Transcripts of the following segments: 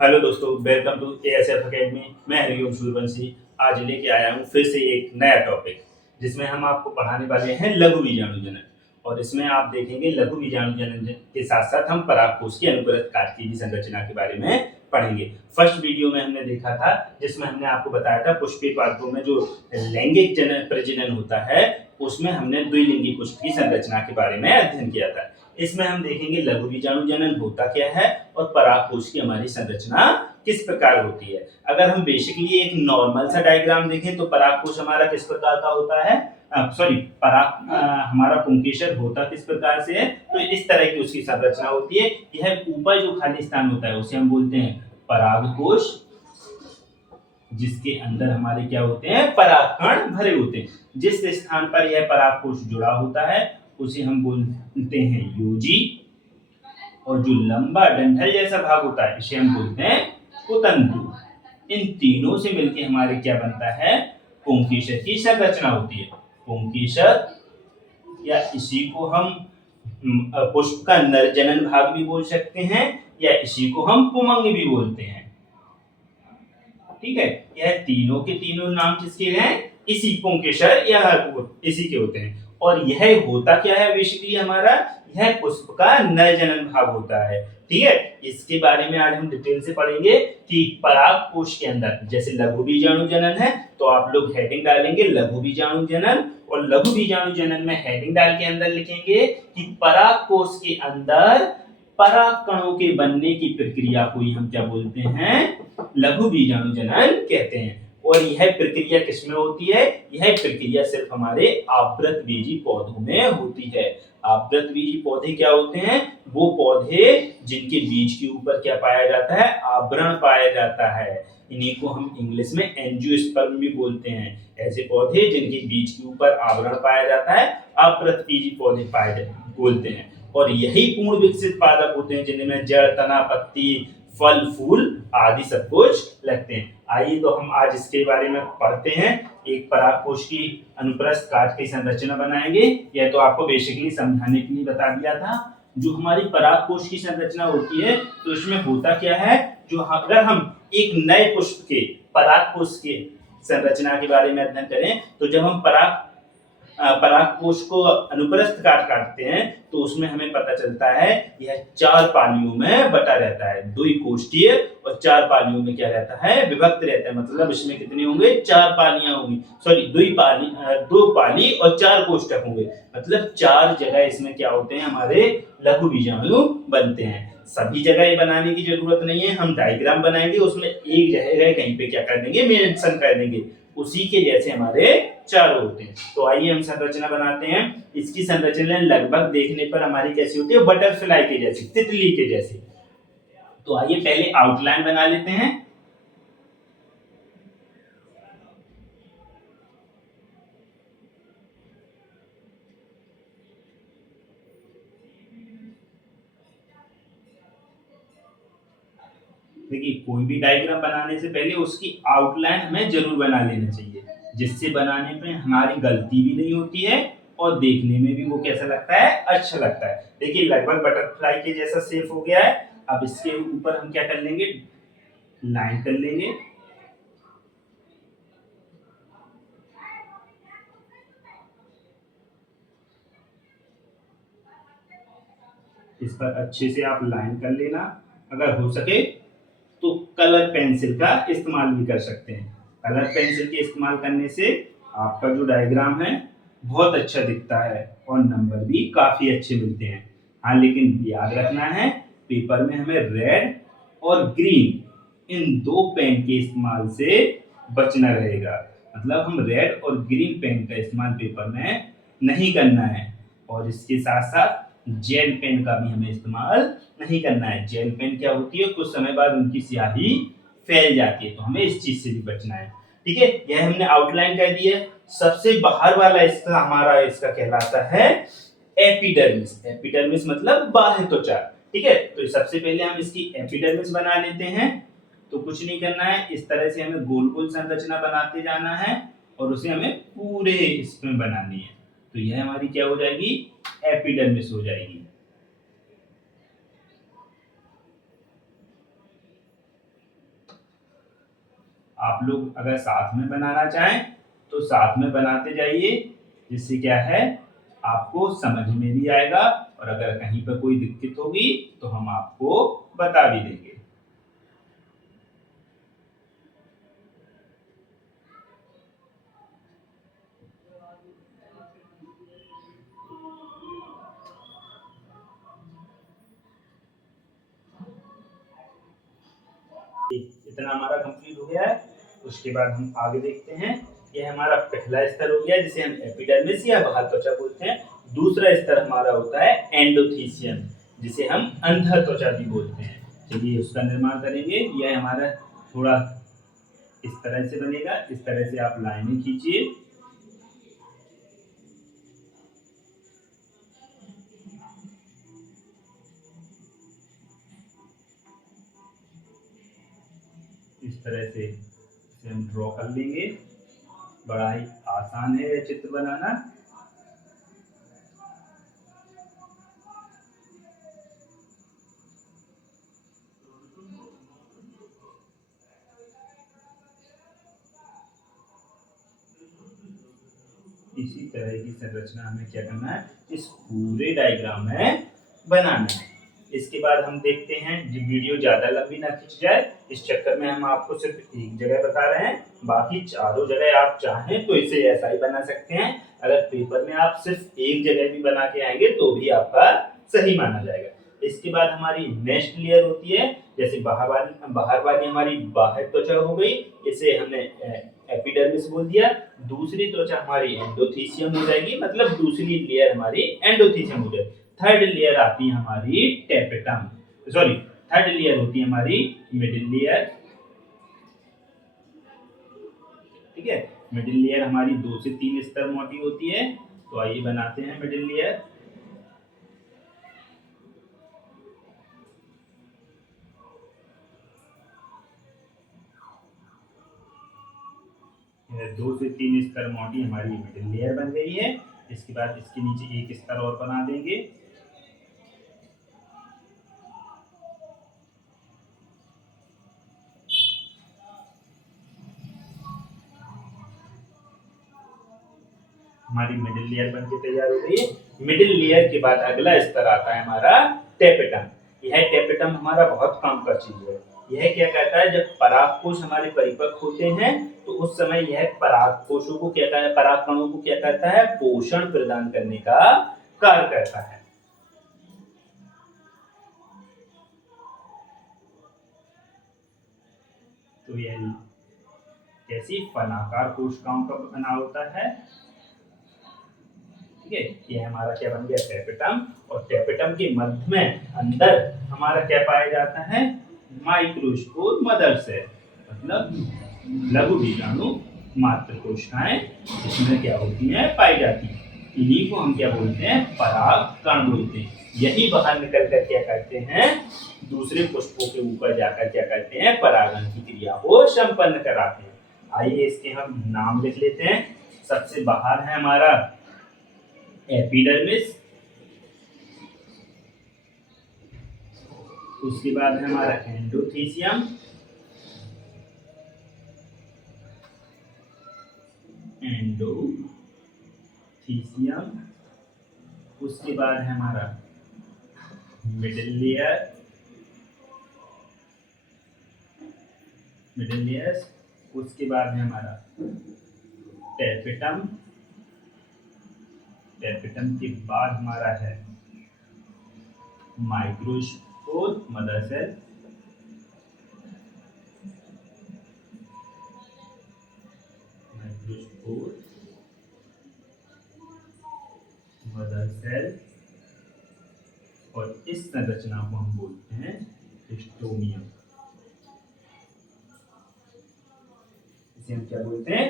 Hello दोस्तों, welcome to ASF academy. मैं हरिओम सूर्यवंशी आज लेके आया हूँ फिर से एक नया टॉपिक जिसमें हम आपको पढ़ाने वाले हैं लघु बीजाणु जनन। और इसमें आप देखेंगे लघु बीजाणु जनन के साथ साथ हम परागकोश की अनुप्रस्थ काट की भी संरचना के बारे में पढ़ेंगे। फर्स्ट वीडियो में हमने देखा था जिसमें हमने आपको बताया था पुष्पीय पादपों में जो लैंगिक प्रजनन होता है उसमें हमने द्विलिंगी पुष्प की संरचना के बारे में अध्ययन किया था। इसमें हम देखेंगे लघु बीजाणु जनन होता क्या है और परागकोश की हमारी संरचना किस प्रकार होती है। अगर हम बेसिकली एक नॉर्मल सा डायग्राम देखें तो परागकोश हमारा किस प्रकार का होता है, हमारा पुंकेसर होता किस प्रकार से है, तो इस तरह की उसकी संरचना होती है। यह ऊपर जो खाली स्थान होता है उसे हम बोलते हैं परागकोश, जिसके अंदर हमारे क्या होते हैं, परागकण भरे होते हैं। जिस स्थान पर यह परागकोश जुड़ा होता है उसे हम बोलते हैं योजी, और जो लंबा डंठल जैसा भाग होता है इसे हम बोलते हैं कुतंतु। इन तीनों से मिलकर हमारे क्या बनता है, पुंकेसर की संरचना होती है। पुंकेसर या इसी को हम पुष्प का नर जनन भाग भी बोल सकते हैं या इसी को हम पुमंग भी बोलते हैं। ठीक है, यह तीनों के तीनों नाम किसके हैं, इसी पुंकेसर या इसी के होते हैं। और यह होता क्या है, बेसिकली हमारा यह पुष्प का नर जनन भाग होता है। ठीक है, इसके बारे में आज हम डिटेल से पढ़ेंगे कि परागकोश के अंदर जैसे लघु बीजाणु जनन है तो आप लोग हेडिंग डालेंगे लघु बीजाणु जनन, और लघु बीजाणु जनन में हेडिंग डाल के अंदर लिखेंगे कि परागकोश के अंदर पराग कणों के बनने की प्रक्रिया को ही हम क्या बोलते हैं, लघु बीजाणु जनन कहते हैं। और यह प्रक्रिया किसमें होती है, यह प्रक्रिया सिर्फ हमारे आवृतबीजी पौधों में होती है। आवृतबीजी पौधे क्या होते हैं, वो पौधे जिनके बीज के ऊपर क्या पाया जाता है, आवरण पाया जाता है। इन्हीं को हम इंग्लिश में एंजियोस्पर्म भी बोलते हैं। ऐसे पौधे जिनके बीज के ऊपर आवरण पाया जाता है आवृतबीजी पौधे बोलते हैं। और यही पूर्ण विकसित पादप होते हैं जिनमें जड़, तना, पत्ती, फल, फूल आदि सब कुछ लगते हैं। आइए तो हम आज इसके बारे में पढ़ते हैं। एक परागकोश की अनुप्रस्थ काट की संरचना बनाएंगे। यह तो आपको बेसिकली समझाने के लिए बता दिया था। जो हमारी परागकोश की संरचना होती है तो इसमें होता क्या है, जो अगर हम एक नए पुष्प के परागकोश के संरचना के बारे में अध्ययन करें तो जब हम परागकोश को अनुप्रस्थ काट काटते हैं तो उसमें हमें पता चलता है यह 4 पालियों में बटा रहता है। द्विकोष्ठीय और 4 पालियों में क्या रहता है, विभक्त रहता है। मतलब इसमें कितने होंगे, 4 पालियां होंगी, सॉरी 2 पाली और 4 कोष्ठक होंगे। मतलब 4 जगह इसमें क्या होते हैं, हमारे लघु बीजाणु बनते हैं। सभी जगह बनाने की जरूरत नहीं है, हम डायग्राम बनाएंगे उसमें एक जगह कहीं पे क्या कर देंगे, मेंशन कर देंगे, उसी के जैसे हमारे चारों होते हैं। तो आइए हम संरचना बनाते हैं। इसकी संरचना लगभग देखने पर हमारी कैसी होती है, बटरफ्लाई के जैसी, तितली के जैसी। तो आइए पहले आउटलाइन बना लेते हैं। देखिए, कोई भी डायग्राम बनाने से पहले उसकी आउटलाइन हमें जरूर बना लेना चाहिए, जिससे बनाने पे हमारी गलती भी नहीं होती है और देखने में भी वो कैसा लगता है, अच्छा लगता है। देखिए लगभग बटरफ्लाई के जैसा शेप हो गया है। अब इसके ऊपर हम क्या कर लेंगे, लाइन कर लेंगे। इस पर अच्छे से आप लाइन कर लेना। अगर हो सके तो कलर पेंसिल का इस्तेमाल भी कर सकते हैं। कलर पेंसिल के इस्तेमाल करने से आपका जो डायग्राम है बहुत अच्छा दिखता है और नंबर भी काफी अच्छे मिलते हैं। हाँ, लेकिन याद रखना है पेपर में हमें रेड और ग्रीन इन 2 पेन के इस्तेमाल से बचना रहेगा। मतलब हम रेड और ग्रीन पेन का इस्तेमाल पेपर में नहीं करना है। और इसके साथ साथ जेल पेन का भी हमें इस्तेमाल नहीं करना है। जेल पेन क्या होती है, कुछ समय बाद उनकी स्याही फैल जाती है, तो हमें इस चीज से भी बचना है। ठीक है, यह हमने आउटलाइन कर दी है। सबसे बाहर वाला इसका कहलाता है एपिडर्मिस। एपिडर्मिस मतलब बाह्य त्वचा। ठीक है, तो सबसे पहले हम इसकी एपिडर्मिस बना लेते हैं। तो कुछ नहीं करना है, इस तरह से हमें गोल गोल संरचना बनाते जाना है और उसे हमें पूरे इसमें बनानी है। तो यह हमारी क्या हो जाएगी, एपिडर्मिस हो जाएगी। आप लोग अगर साथ में बनाना चाहें तो साथ में बनाते जाइए, जिससे क्या है आपको समझ में भी आएगा, और अगर कहीं पर कोई दिक्कत होगी तो हम आपको बता भी देंगे। इतना हमारा कंप्लीट हो गया है। उसके बाद हम आगे देखते हैं। यह हमारा पहला स्तर हो गया, जिसे हम एपिडर्मिस या बाह्य त्वचा बोलते हैं। दूसरा स्तर हमारा होता है एंडोथीसियम, जिसे हम अंधा त्वचा भी बोलते हैं। चलिए उसका निर्माण करेंगे। यह हमारा थोड़ा इस तरह से बनेगा। इस तरह से आप लाइनें खींचिए। इस तरह से इसे हम ड्रॉ कर लेंगे। बड़ा ही आसान है यह चित्र बनाना। इसी तरह की संरचना हमें क्या करना है, इस पूरे डायग्राम में बनाना है। इसके बाद हम देखते हैं, जो वीडियो ज्यादा लंबी ना खिंच जाए, इस चक्कर में हम आपको सिर्फ एक जगह बता रहे हैं। बाकी चारों जगह आप चाहें तो इसे ऐसा ही बना सकते हैं। अगर पेपर में आप सिर्फ एक जगह भी बना के आएंगे तो भी आपका सही माना जाएगा। इसके बाद हमारी नेक्स्ट लेयर होती है, जैसे बाहर वाली हमारी बाह्य त्वचा हो गई, इसे हमने एपिडर्मिस बोल दिया। दूसरी त्वचा हमारी एंडोथीसियम हो जाएगी, मतलब दूसरी लेयर हमारी एंडोथीसियम हो जाएगी। थर्ड लेयर आती है हमारी टेपेटम, सॉरी थर्ड लेयर होती है हमारी मिडिल लेयर। ठीक है, मिडिल लेयर हमारी 2 से 3 स्तर मोटी होती है। तो आइए बनाते हैं मिडिल लेयर। यह 2 से 3 स्तर मोटी हमारी मिडिल लेयर बन गई है। इसके बाद इसके नीचे एक स्तर और बना देंगे। हमारी मिडिल लेयर बनके तैयार हो गई है। मिडिल लेयर के बाद अगला स्तर आता है हमारा टेपेटम। यह टेपेटम हमारा बहुत काम का चीज है। यह क्या कहता है, जब परागकोश हमारे परिपक्व होते हैं तो उस समय यह परागकोशों को क्या कहता है, पराग कणों को क्या कहता है, पोषण प्रदान करने का कार्य करता है। तो यह कैसी फलाकार कोशिकाओं का बना होता है। ठीक है, ये हमारा क्या बन गया, टेपेटम। और टेपेटम के मध्य में अंदर हमारा क्या पाया जाता है, माइक्रोस्पोर मदर सेल, मतलब लघु बीजाणु मात्र कोशिकाएं, इसमें क्या होती हैं, पाई जाती हैं। इन्हीं को हम क्या बोलते हैं, पराग कण बोलते हैं। यही बाहर निकल कर क्या करते हैं, दूसरे पुष्पों के ऊपर जाकर क्या करते हैं, परागण की क्रिया को संपन्न कराते हैं। आइए इसके हम नाम लिख लेते हैं। सबसे बाहर है हमारा एपिडर्मिस, उसके बाद है हमारा एंडोथीसियम, उसके बाद है हमारा मिडिल लेयर, उसके बाद है हमारा टेपेटम, के बाद हमारा है माइक्रोस्पोर मदर सेल, और इस संरचना को हम बोलते हैं स्टोमियम। इसे हम क्या बोलते हैं,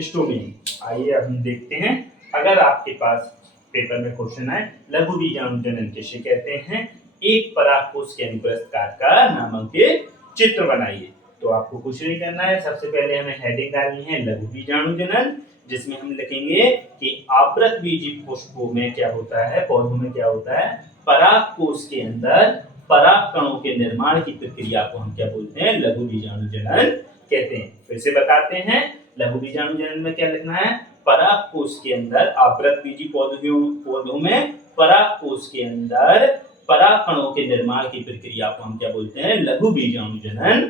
स्टोमियम। आइए अब हम देखते हैं, अगर आपके पास पेपर में क्वेश्चन आए, लघु बीजाणु जनन किसे कहते हैं, एक परागकोश के अनुप्रस्थ काट का नामांकित चित्र बनाइए। तो आपको कुछ नहीं करना है, सबसे पहले हमें हेडिंग डालनी है लघु बीजाणु जनन, जिसमें हम लिखेंगे कि आवृत बीजी पुष्पों में क्या होता है, पौधों में क्या होता है, परागकोश के अंदर पराग कणों के निर्माण की प्रक्रिया को हम क्या बोलते हैं, लघु बीजाणु जनन कहते हैं। फिर से बताते हैं, लघु बीजाणु जनन में क्या लिखना है, पराग कोश के अंदर आवृतबीजी पौधों में पराग कोश के अंदर पराग कणों के निर्माण की प्रक्रिया को हम क्या बोलते हैं, लघु बीजाणु जनन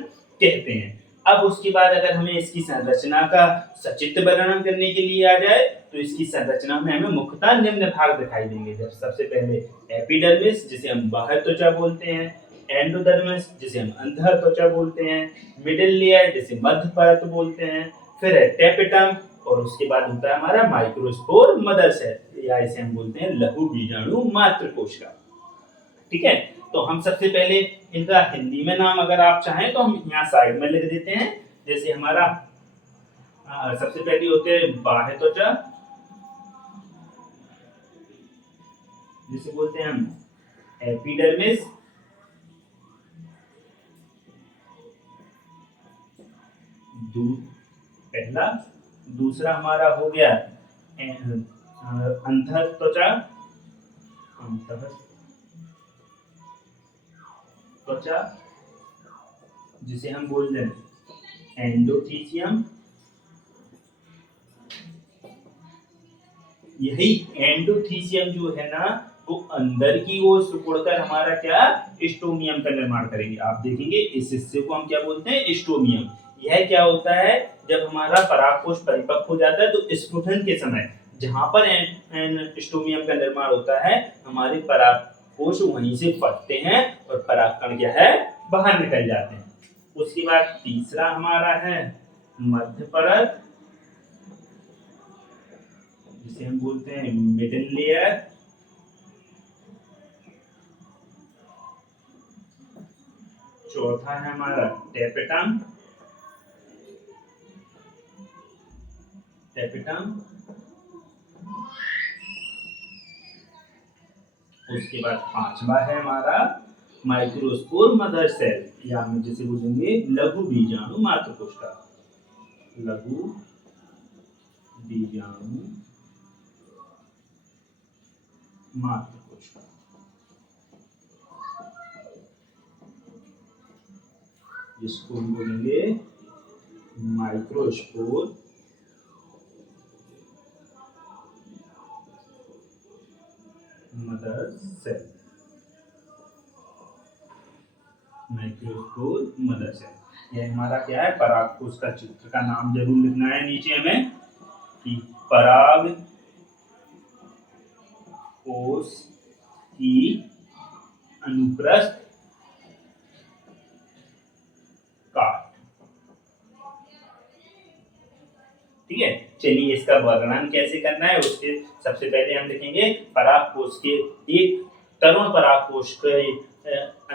कहते हैं। अब उसके बाद अगर हमें इसकी संरचना का सचित्र वर्णन करने के लिए आ जाए तो इसकी संरचना में हमें मुख्यतः निम्न भाग दिखाई देंगे। जब सबसे पहले एपिडर्मिस जिसे हम बाह्य त्वचा बोलते हैं, एंडोडर्मिस जिसे हम अंतः त्वचा बोलते हैं, मिडिल लेयर जिसे मध्य परत बोलते हैं, फिर है टेपिटम और उसके बाद होता है हमारा माइक्रोस्पोर मदर सेल या इसे हम बोलते हैं लघु बीजाणु मात्र कोशिका। ठीक है, तो हम सबसे पहले इनका हिंदी में नाम अगर आप चाहें तो हम यहाँ साइड में लिख देते हैं। जैसे हमारा सबसे पहले होते हैं बाह्य त्वचा जिसे बोलते हैं हम एपिडर्मिस, पहला। दूसरा हमारा हो गया अंतः त्वचा, जिसे हम बोलते हैं एंडोथीसियम। यही एंडोथीसियम जो है ना वो अंदर की ओर सिकुड़कर हमारा क्या स्टोमियम का निर्माण करेंगे। आप देखेंगे इस हिस्से को हम क्या बोलते हैं, स्टोमियम। यह क्या होता है, जब हमारा परागकोश परिपक्व हो जाता है तो स्फुटन के समय जहां पर स्टोमियम का निर्माण होता है हमारे परागकोश वहीं से फटते हैं और परागकण क्या है बाहर निकल जाते हैं। उसके बाद तीसरा हमारा है मध्य परत जिसे हम बोलते हैं मिडिल लेयर। चौथा है हमारा टेपिटम। उसके बाद पांचवा है हमारा माइक्रोस्पोर मदर सेल या हम जिसे बोलेंगे लघु बीजाणु मात्र कोशिका। लघु बीजाणु मात्र कोशिका, जिसको हम बोलेंगे microspore mother cell. Microspore mother cell यह हमारा क्या है परागकोश का चित्र का नाम जरूर लिखना है नीचे हमें कि पराग कोश की अनुप्रस्थ काट। ठीक है, चलिए इसका वर्णन कैसे करना है उसके सबसे पहले हम लिखेंगे परागकोश के एक तरुण परागकोश के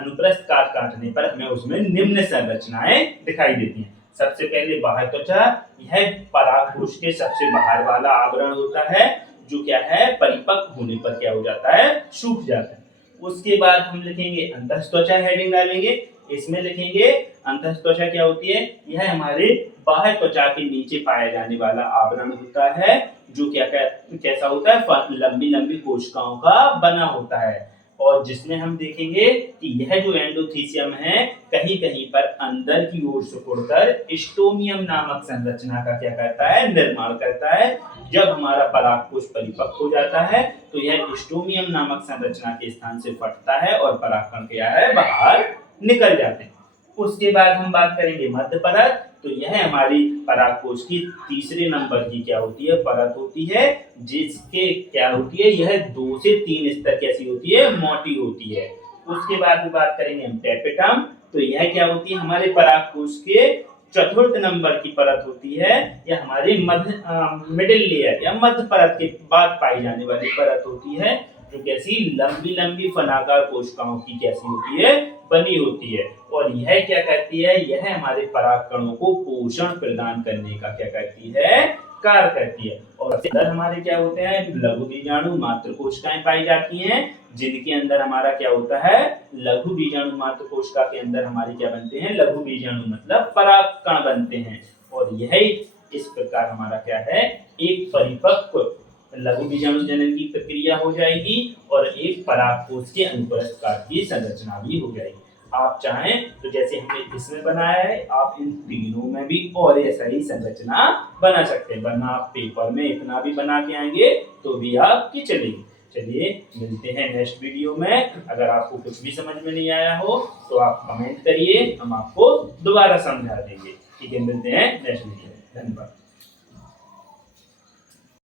अनुप्रस्थ काट काटने पर हमें उसमें निम्न संरचनाएं दिखाई देती हैं। सबसे पहले बाह्य त्वचा, यह परागकोश के सबसे बाहर वाला आवरण होता है जो क्या है परिपक्व होने पर क्या हो जाता है सूख जाता है। उसके बाद हम लिखेंगे अंतःत्वचा, हेडिंग डालेंगे, इसमें लिखेंगे अंतःत्वचा क्या होती है, यह हमारे बाह्य त्वचा के नीचे पाया जाने वाला आवरण होता है जो क्या कैसा होता है लंबी लंबी कोशिकाओं का बना होता है और जिसमें हम देखेंगे कि यह जो एंडोथीसियम है कहीं कहीं पर अंदर की ओर सिकुड़कर स्टोमियम नामक संरचना का क्या करता है निर्माण करता है। जब हमारा परागकोश परिपक्व हो जाता है तो यह स्टोमियम नामक संरचना के स्थान से फटता है और परागकण क्या है बाहर निकल जाते हैं। उसके बाद हम बात करेंगे मध्य परत, तो यह हमारी परागकोश की तीसरे नंबर की क्या होती है परत होती है जिसके क्या होती है यह 2 से 3 स्तर कैसी होती है मोटी होती है। उसके बाद भी बात करेंगे हम टेपिटम, तो यह क्या होती है हमारे परागकोश के चतुर्थ नंबर की परत होती है, यह हमारी मिडिल लेयर या मध्य परत के बाद पाई जाने वाली परत होती है जो कैसी लंबी लंबी फनाकार कोशिकाओं की कैसी होती है बनी होती है और यह क्या करती है यह हमारे परागकणों को पोषण प्रदान करने का क्या करती है कार्य करती है। और अंदर हमारे क्या होते हैं लघु बीजाणु मात्र कोशिकाएं पाई जाती हैं जिनके अंदर हमारा क्या होता है लघु बीजाणु मात्र कोशिका के अंदर हमारे क्या बनते हैं लघु बीजाणु मतलब परागकण बनते हैं और यह इस प्रकार हमारा क्या है एक परिपक्व लघु बीजाणु जनन की प्रक्रिया हो जाएगी और एक परागकोश के अनुप्रस्थ काट की संरचना भी हो जाएगी। आप चाहें तो जैसे हमने इसमें बनाया है, आप इन तीनों में भी और ऐसा ही संरचना बना सकते हैं, वरना आप पेपर में इतना भी बना के आएंगे तो भी आपकी चलेगी। चलिए मिलते हैं नेक्स्ट वीडियो में। अगर आपको कुछ भी समझ में नहीं आया हो तो आप कमेंट करिए, हम आपको दोबारा समझा देंगे। ठीक है, मिलते हैं नेक्स्ट वीडियो में। धन्यवाद।